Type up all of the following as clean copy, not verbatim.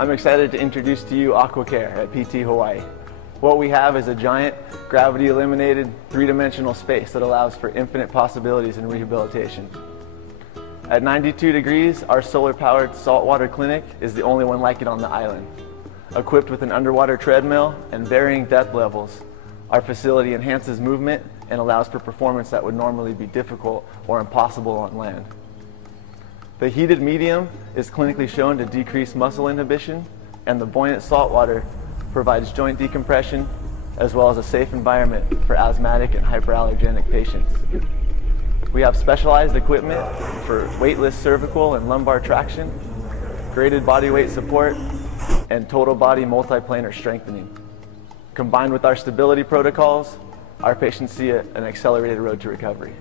I'm excited to introduce to you Aquacare at PT Hawaii. What we have is a giant, gravity-eliminated, three-dimensional space that allows for infinite possibilities in rehabilitation. At 92 degrees, our solar-powered saltwater clinic is the only one like it on the island. Equipped with an underwater treadmill and varying depth levels, our facility enhances movement and allows for performance that would normally be difficult or impossible on land. The heated medium is clinically shown to decrease muscle inhibition, and the buoyant saltwater provides joint decompression as well as a safe environment for asthmatic and hyperallergenic patients. We have specialized equipment for weightless cervical and lumbar traction, graded body weight support, and total body multiplanar strengthening. Combined with our stability protocols, our patients see an accelerated road to recovery.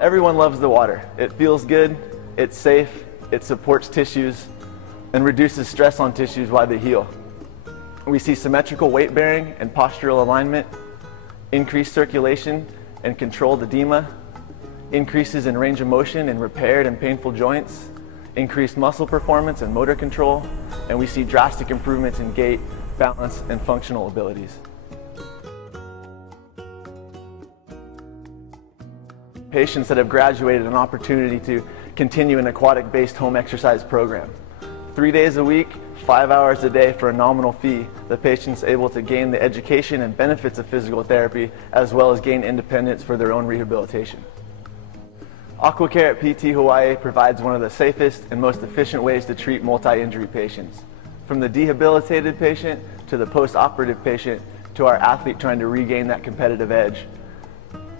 Everyone loves the water. It feels good, it's safe, it supports tissues, and reduces stress on tissues while they heal. We see symmetrical weight bearing and postural alignment, increased circulation and controlled edema, increases in range of motion in repaired and painful joints, increased muscle performance and motor control, and we see drastic improvements in gait, balance, and functional abilities. Patients that have graduated an opportunity to continue an aquatic-based home exercise program. 3 days a week, 5 hours a day for a nominal fee, the patient's able to gain the education and benefits of physical therapy as well as gain independence for their own rehabilitation. Aquacare at PT Hawaii provides one of the safest and most efficient ways to treat multi-injury patients. From the rehabilitated patient to the post-operative patient to our athlete trying to regain that competitive edge.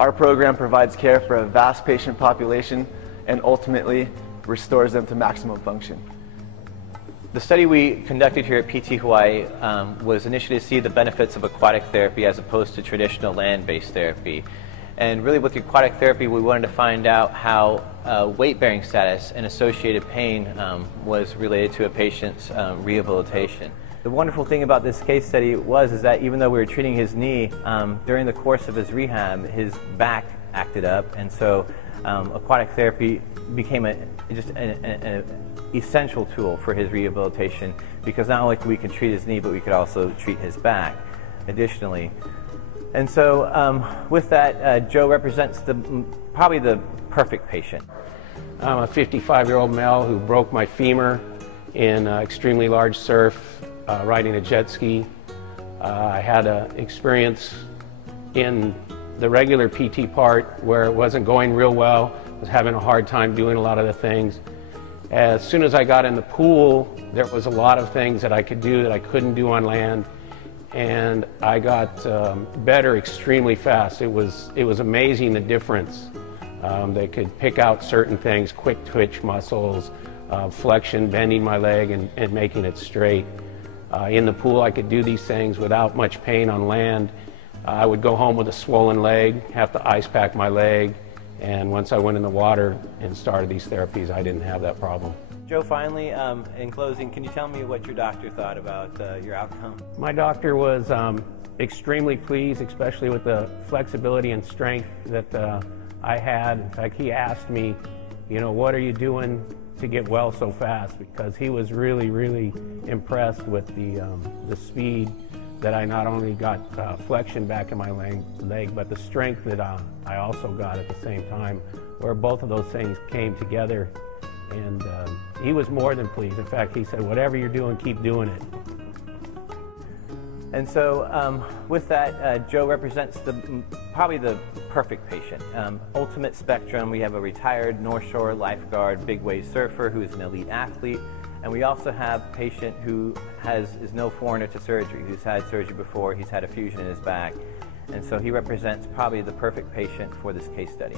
Our program provides care for a vast patient population and ultimately restores them to maximum function. The study we conducted here at PT Hawaii was initially to see the benefits of aquatic therapy as opposed to traditional land-based therapy. And really with the aquatic therapy, we wanted to find out how weight-bearing status and associated pain was related to a patient's rehabilitation. The wonderful thing about this case study is that even though we were treating his knee, during the course of his rehab, his back acted up, and so aquatic therapy became just an essential tool for his rehabilitation, because not only could we treat his knee, but we could also treat his back additionally. And so with that, Joe represents probably the perfect patient. I'm a 55-year-old male who broke my femur in extremely large surf, riding a jet ski. I had an experience in the regular PT part where it wasn't going real well. I was having a hard time doing a lot of the things. As soon as I got in the pool, there was a lot of things that I could do that I couldn't do on land. And I got better extremely fast. It was amazing the difference. They could pick out certain things, quick twitch muscles, flexion, bending my leg and making it straight. In the pool I could do these things without much pain on land. I would go home with a swollen leg, have to ice pack my leg, and once I went in the water and started these therapies, I didn't have that problem. Joe, finally, in closing, can you tell me what your doctor thought about your outcome? My doctor was extremely pleased, especially with the flexibility and strength that I had. In fact, he asked me, you know, what are you doing to get well so fast? Because he was really, really impressed with the speed that I not only got flexion back in my leg, but the strength that I also got at the same time, where both of those things came together. And he was more than pleased. In fact, he said, whatever you're doing, keep doing it. And so with that, Joe represents probably the perfect patient. Ultimate spectrum. We have a retired North Shore lifeguard, big wave surfer who is an elite athlete. And we also have a patient who is no foreigner to surgery, who's had surgery before, he's had a fusion in his back. And so he represents probably the perfect patient for this case study.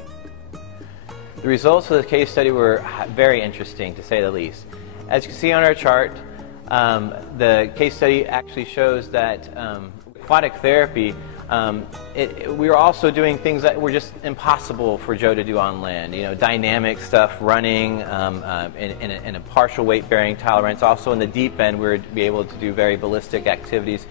The results of the case study were very interesting, to say the least. As you can see on our chart, the case study actually shows that aquatic therapy, we were also doing things that were just impossible for Joe to do on land. You know, dynamic stuff, running, in a partial weight-bearing tolerance. Also in the deep end, we would be able to do very ballistic activities.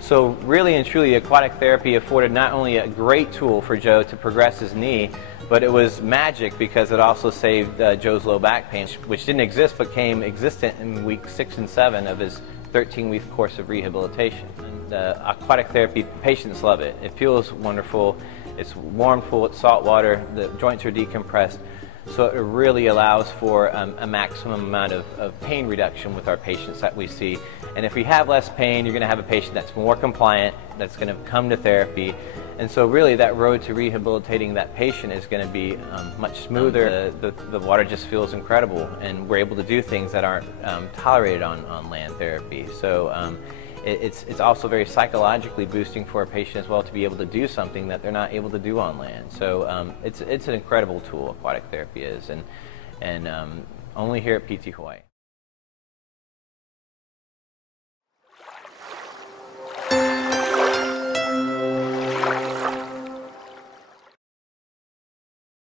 So really and truly, aquatic therapy afforded not only a great tool for Joe to progress his knee, But it was magic because it also saved Joe's low back pain, which didn't exist but became existent in week 6 and 7 of his 13-week course of rehabilitation. And aquatic therapy, patients love it. It feels wonderful. It's warm pool, it's salt water, the joints are decompressed. So it really allows for a maximum amount of pain reduction with our patients that we see. And if we have less pain, you're going to have a patient that's more compliant, that's going to come to therapy. And so really that road to rehabilitating that patient is going to be much smoother. The water just feels incredible, and we're able to do things that aren't tolerated on land therapy. So it's also very psychologically boosting for a patient as well to be able to do something that they're not able to do on land. So it's an incredible tool, aquatic therapy is, and only here at PT Hawaii.